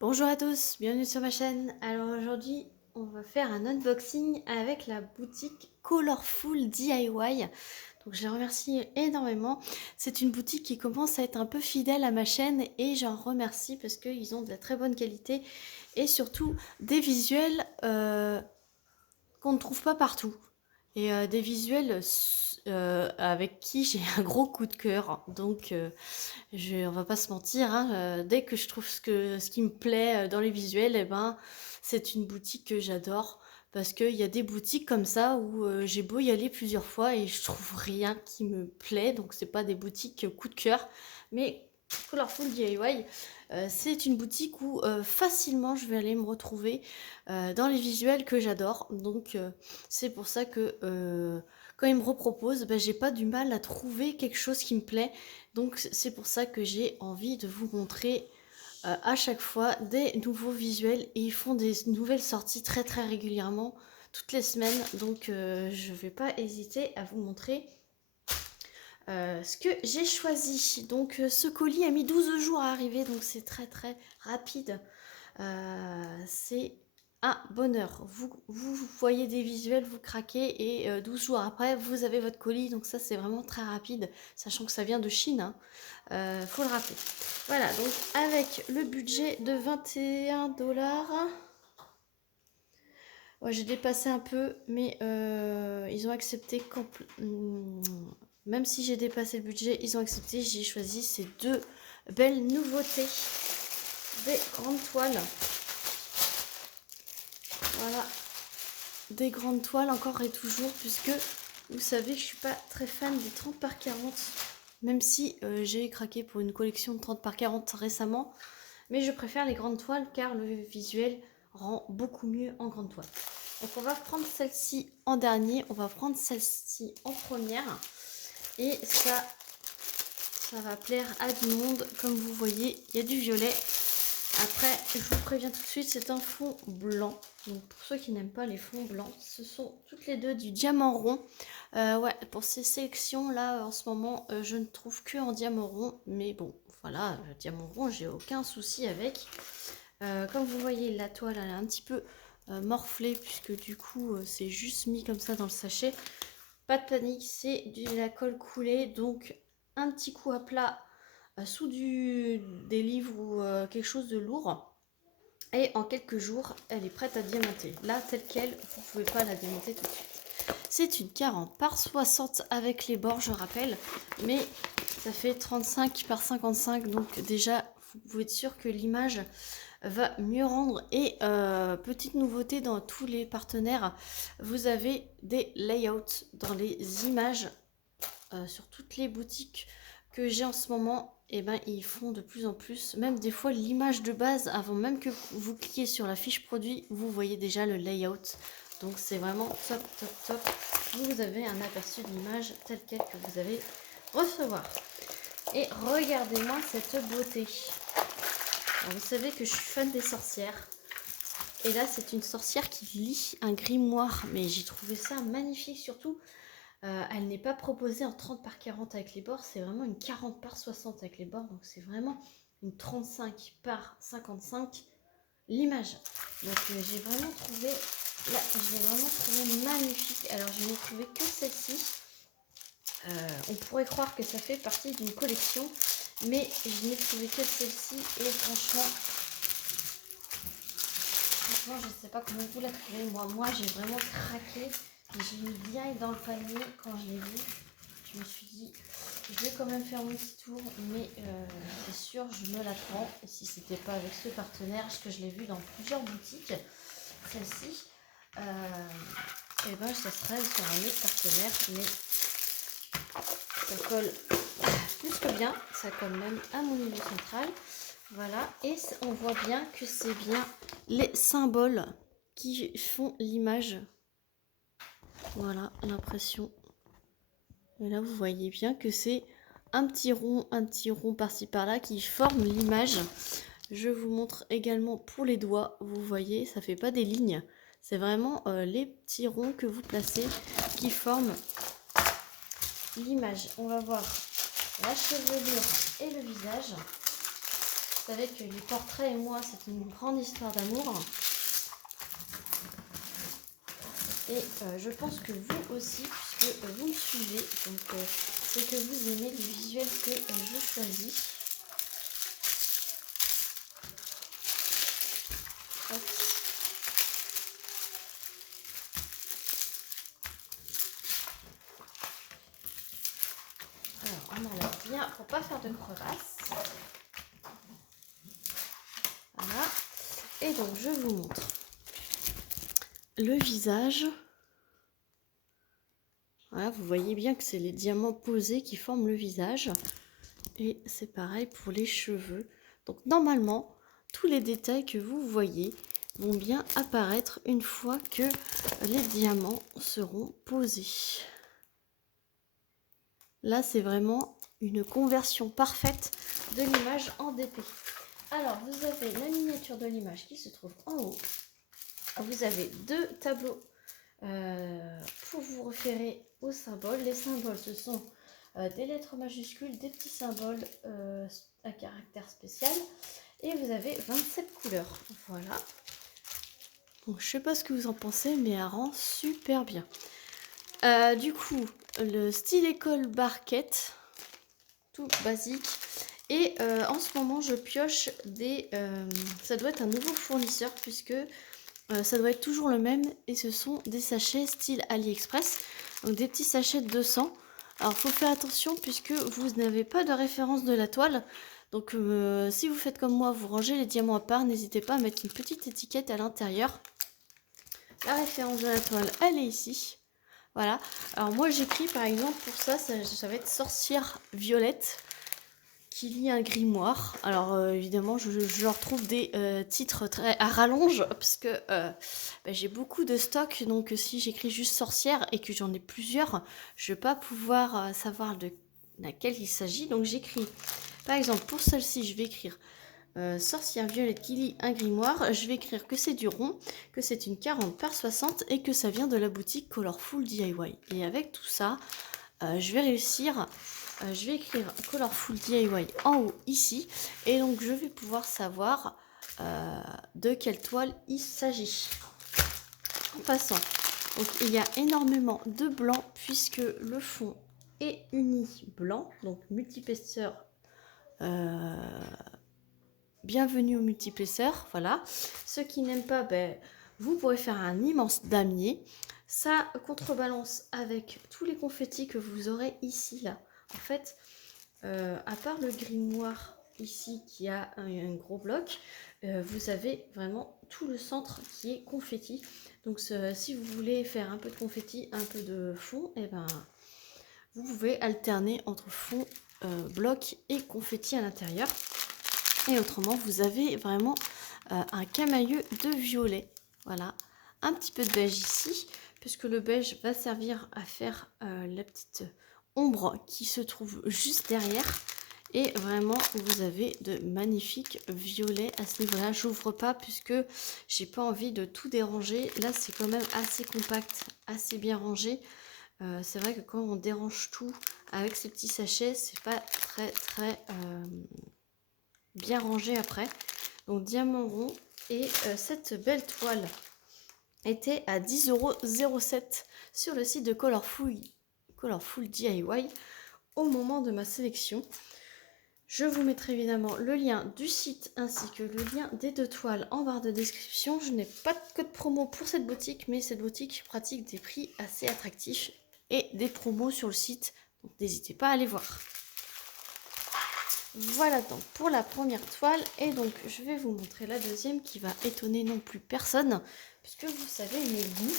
Bonjour à tous, bienvenue sur ma chaîne. Alors aujourd'hui, on va faire un unboxing avec la boutique Colorful DIY. Donc je les remercie énormément. C'est une boutique qui commence à être un peu fidèle à ma chaîne et j'en remercie parce qu'ils ont de la très bonne qualité et surtout des visuels qu'on ne trouve pas partout. Et des visuels avec qui j'ai un gros coup de cœur. Donc on va pas se mentir, hein, dès que je trouve ce qui me plaît dans les visuels, eh ben, c'est une boutique que j'adore. Parce qu'il y a des boutiques comme ça où j'ai beau y aller plusieurs fois et je trouve rien qui me plaît. Donc c'est pas des boutiques coup de cœur. Mais Colorful DIY, c'est une boutique où facilement je vais aller me retrouver dans les visuels que j'adore. Donc c'est pour ça que quand ils me reproposent, ben, j'ai pas du mal à trouver quelque chose qui me plaît. Donc c'est pour ça que j'ai envie de vous montrer à chaque fois des nouveaux visuels et ils font des nouvelles sorties très très régulièrement, toutes les semaines. Donc je vais pas hésiter à vous montrer ce que j'ai choisi. Donc ce colis a mis 12 jours à arriver, donc c'est très très rapide. C'est un bonheur. Vous voyez des visuels, vous craquez et 12 jours après, vous avez votre colis. Donc ça, c'est vraiment très rapide, sachant que ça vient de Chine, hein. Faut le rappeler. Voilà, donc avec le budget de 21 $. Ouais, j'ai dépassé un peu, mais ils ont accepté. Même si j'ai dépassé le budget, ils ont accepté. J'ai choisi ces deux belles nouveautés. Des grandes toiles. Voilà. Des grandes toiles encore et toujours, puisque vous savez que je suis pas très fan des 30 par 40. Même si j'ai craqué pour une collection de 30 par 40 récemment. Mais je préfère les grandes toiles car le visuel rend beaucoup mieux en grande toile. Donc on va prendre celle-ci en dernier, on va prendre celle-ci en première. Et ça va plaire à du monde. Comme vous voyez, il y a du violet. Après, je vous préviens tout de suite, c'est un fond blanc. Donc pour ceux qui n'aiment pas les fonds blancs, ce sont toutes les deux du diamant rond. Ouais, pour ces sélections là, en ce moment, je ne trouve que en diamant rond. Mais bon, voilà, le diamant rond, j'ai aucun souci avec. Comme vous voyez, la toile elle est un petit peu morflée puisque du coup, c'est juste mis comme ça dans le sachet. Pas de panique, c'est de la colle coulée, donc un petit coup à plat sous des livres ou quelque chose de lourd. Et en quelques jours, elle est prête à diamanter. Là, telle qu'elle, vous ne pouvez pas la démonter tout de suite. C'est une 40 par 60 avec les bords, je rappelle. Mais ça fait 35 par 55. Donc déjà, vous pouvez être sûr que l'image va mieux rendre. Et petite nouveauté dans tous les partenaires, vous avez des layouts dans les images sur toutes les boutiques que j'ai en ce moment. Et ben ils font de plus en plus, même des fois l'image de base, avant même que vous cliquiez sur la fiche produit, vous voyez déjà le layout. Donc c'est vraiment top top top. Vous avez un aperçu de l'image telle quelle que vous allez recevoir. Et regardez-moi cette beauté. Alors, vous savez que je suis fan des sorcières. Et là c'est une sorcière qui lit un grimoire. Mais j'ai trouvé ça magnifique, surtout elle n'est pas proposée en 30 par 40 avec les bords, c'est vraiment une 40 par 60 avec les bords, donc c'est vraiment une 35 par 55 l'image. Donc j'ai vraiment trouvé, là j'ai vraiment trouvé magnifique. Alors je n'ai trouvé que celle-ci. On pourrait croire que ça fait partie d'une collection, mais je n'ai trouvé que celle-ci et franchement je ne sais pas comment vous la trouvez. Moi j'ai vraiment craqué. J'ai mis bien dans le panier quand je l'ai vu. Je me suis dit, je vais quand même faire mon petit tour, mais c'est sûr, je me la prends. Et si c'était pas avec ce partenaire, parce que je l'ai vu dans plusieurs boutiques, celle-ci, et ben ça serait sur un autre partenaire, mais ça colle plus que bien, ça colle même à mon niveau central. Voilà, et on voit bien que c'est bien les symboles qui font l'image. Voilà l'impression. Et là, vous voyez bien que c'est un petit rond par-ci par-là qui forme l'image. Je vous montre également pour les doigts. Vous voyez, ça fait pas des lignes. C'est vraiment les petits ronds que vous placez qui forment l'image. On va voir la chevelure et le visage. savez que les portraits et moi, c'est une grande histoire d'amour. Et je pense que vous aussi, puisque vous me suivez, donc c'est que vous aimez le visuel que je choisis. Hop. Alors on enlève bien pour pas faire de crevasses. Voilà. Et donc je vous montre le visage. Voilà, vous voyez bien que c'est les diamants posés qui forment le visage. Et c'est pareil pour les cheveux. Donc normalement, tous les détails que vous voyez vont bien apparaître une fois que les diamants seront posés. Là, c'est vraiment une conversion parfaite de l'image en DP. Alors, vous avez la miniature de l'image qui se trouve en haut. Vous avez deux tableaux pour vous référer aux symboles. Les symboles, ce sont des lettres majuscules, des petits symboles à caractère spécial. Et vous avez 27 couleurs. Voilà. Donc, je sais pas ce que vous en pensez, mais elle rend super bien. Du coup, le style école barquette, tout basique. Et en ce moment, je pioche des... ça doit être un nouveau fournisseur puisque ça doit être toujours le même. Et ce sont des sachets style AliExpress. Donc des petits sachets de 200. Alors, il faut faire attention puisque vous n'avez pas de référence de la toile. Donc, si vous faites comme moi, vous rangez les diamants à part, n'hésitez pas à mettre une petite étiquette à l'intérieur. La référence de la toile, elle est ici. Voilà. Alors, moi, j'écris par exemple pour ça, ça va être sorcière violette qui lit un grimoire. Alors, évidemment, je leur trouve des titres très à rallonge parce que j'ai beaucoup de stock. Donc, si j'écris juste sorcière et que j'en ai plusieurs, je ne vais pas pouvoir savoir de laquelle il s'agit. Donc, j'écris. Par exemple, pour celle-ci, je vais écrire sorcière violette qui lit un grimoire. Je vais écrire que c'est du rond, que c'est une 40 par 60 et que ça vient de la boutique Colorful DIY. Et avec tout ça, je vais réussir. Je vais écrire Colorful DIY en haut ici. Et donc, je vais pouvoir savoir de quelle toile il s'agit. En passant, donc, il y a énormément de blanc puisque le fond est uni blanc. Donc, multiépaisseur. Bienvenue au multiépaisseur, voilà. Ceux qui n'aiment pas, vous pourrez faire un immense damier. Ça contrebalance avec tous les confettis que vous aurez ici, là. En fait, à part le grimoire ici qui a un gros bloc, vous avez vraiment tout le centre qui est confetti. Donc si vous voulez faire un peu de confetti, un peu de fond, vous pouvez alterner entre fond, bloc et confetti à l'intérieur. Et autrement, vous avez vraiment un camailleux de violet. Voilà, un petit peu de beige ici, puisque le beige va servir à faire la petite ombre qui se trouve juste derrière. Et vraiment, vous avez de magnifiques violets à ce niveau-là. J'ouvre pas puisque j'ai pas envie de tout déranger. Là, c'est quand même assez compact, assez bien rangé. C'est vrai que quand on dérange tout avec ces petits sachets, c'est pas très bien rangé après. Donc diamant rond. Et cette belle toile était à 10,07 € sur le site de Colorful DIY au moment de ma sélection. Je vous mettrai évidemment le lien du site ainsi que le lien des deux toiles en barre de description. Je n'ai pas de code promo pour cette boutique, mais cette boutique pratique des prix assez attractifs et des promos sur le site. Donc n'hésitez pas à aller voir. Voilà donc pour la première toile, et donc je vais vous montrer la deuxième qui va étonner non plus personne puisque vous savez mes goûts.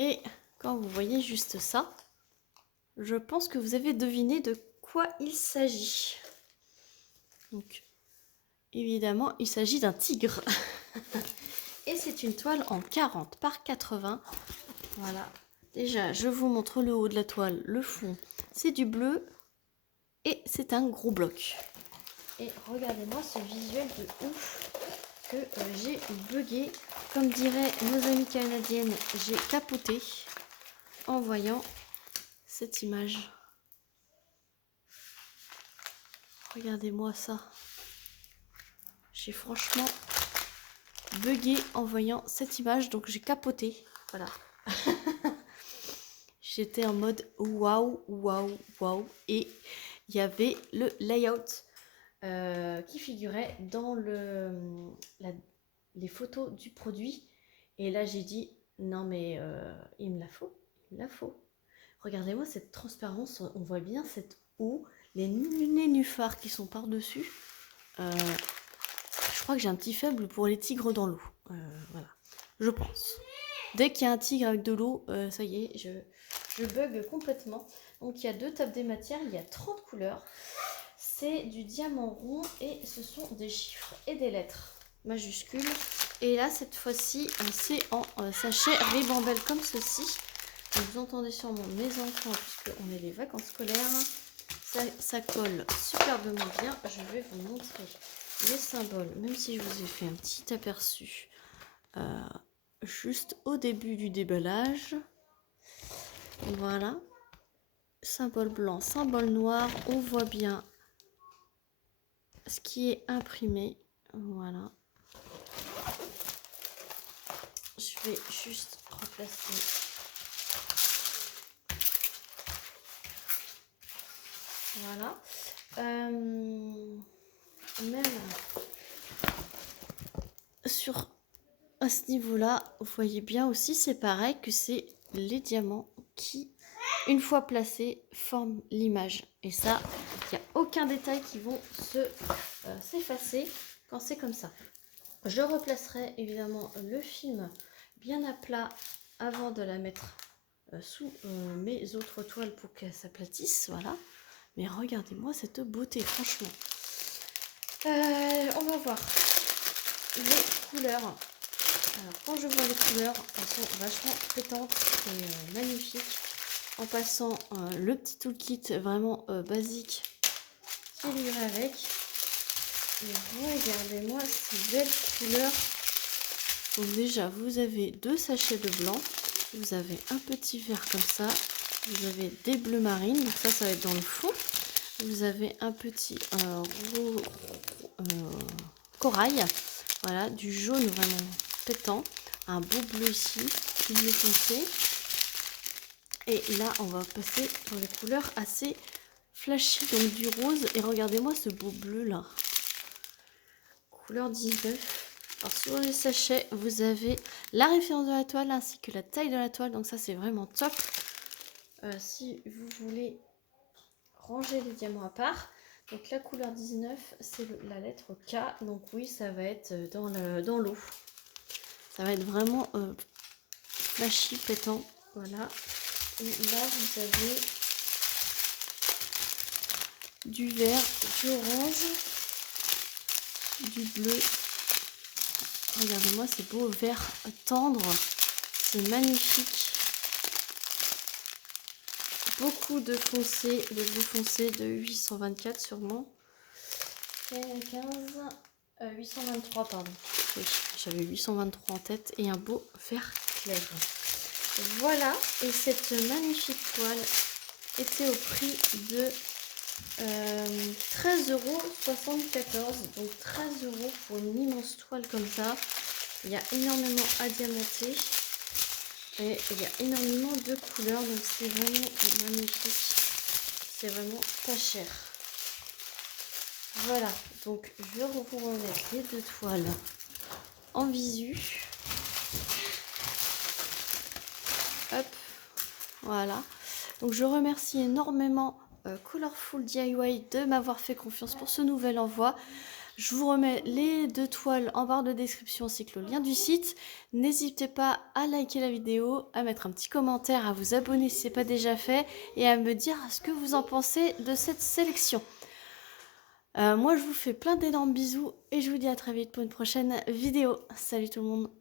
Et quand vous voyez juste ça, je pense que vous avez deviné de quoi il s'agit. Donc évidemment il s'agit d'un tigre. Et c'est une toile en 40 par 80. Voilà. Déjà, je vous montre le haut de la toile, le fond, c'est du bleu et c'est un gros bloc. Et regardez-moi ce visuel de ouf que j'ai bugué. Comme diraient nos amies canadiennes, j'ai capoté en voyant cette image. Regardez-moi ça. J'ai franchement bugué en voyant cette image, donc j'ai capoté. Voilà. J'étais en mode waouh, waouh, waouh. Et il y avait le layout qui figurait dans les photos du produit. Et là, j'ai dit, non mais il me la faut, il me la faut. Regardez-moi cette transparence, on voit bien cette eau, les nénuphars qui sont par-dessus. Je crois que j'ai un petit faible pour les tigres dans l'eau. Voilà, je pense. Dès qu'il y a un tigre avec de l'eau, ça y est, je bug complètement. Donc il y a 2 tables des matières, il y a 30 couleurs. C'est du diamant rond et ce sont des chiffres et des lettres majuscules. Et là, cette fois-ci, c'est en sachet ribambelle comme ceci. Donc, vous entendez sûrement mes enfants puisqu'on est les vacances scolaires. Ça colle superbement bien. Je vais vous montrer les symboles, même si je vous ai fait un petit aperçu juste au début du déballage. Voilà. Symbole blanc, symbole noir. On voit bien ce qui est imprimé. Voilà. Je vais juste replacer. Voilà. Même à ce niveau-là, vous voyez bien aussi, c'est pareil que c'est les diamants qui, une fois placés, forment l'image. Et ça, il n'y a aucun détail qui vont s'effacer quand c'est comme ça. Je replacerai évidemment le film bien à plat avant de la mettre sous mes autres toiles pour qu'elle s'aplatisse. Voilà. Mais regardez-moi cette beauté, franchement. On va voir les couleurs. Alors, quand je vois les couleurs, elles sont vachement pétantes et magnifiques. En passant le petit toolkit vraiment basique qui est livré avec. Et regardez-moi ces belles couleurs. Donc déjà, vous avez 2 sachets de blanc. Vous avez un petit vert comme ça. Vous avez des bleus marines. Donc ça va être dans le fond. Vous avez un petit corail. Voilà, du jaune vraiment pétant. Un beau bleu ici, bleu foncé. Et là, on va passer sur les couleurs assez flashy, donc du rose. Et regardez-moi ce beau bleu là. Couleur 19. Alors sur les sachets, vous avez la référence de la toile ainsi que la taille de la toile. Donc ça, c'est vraiment top. Si vous voulez ranger les diamants à part. Donc la couleur 19, c'est la lettre K. Donc oui, ça va être dans l'eau. Ça va être vraiment flashy, pétant. Voilà. Et là, vous avez du vert, du orange, du bleu. Regardez-moi ces beaux verts tendres. C'est magnifique. Beaucoup de foncé, de bleu foncé de 824 sûrement. 823 pardon. Oui, j'avais 823 en tête et un beau vert clair. Voilà, et cette magnifique toile était au prix de 13,74 €. Donc 13 € pour une immense toile comme ça. Il y a énormément à diamanter. Et il y a énormément de couleurs. Donc c'est vraiment magnifique. C'est vraiment pas cher. Voilà, donc je vais vous remettre les 2 toiles en visu. Hop, voilà. Donc je remercie énormément Colorful DIY de m'avoir fait confiance pour ce nouvel envoi. Je vous remets les 2 toiles en barre de description ainsi que le lien du site. N'hésitez pas à liker la vidéo, à mettre un petit commentaire, à vous abonner si ce n'est pas déjà fait et à me dire ce que vous en pensez de cette sélection. Moi je vous fais plein d'énormes bisous et je vous dis à très vite pour une prochaine vidéo. Salut tout le monde!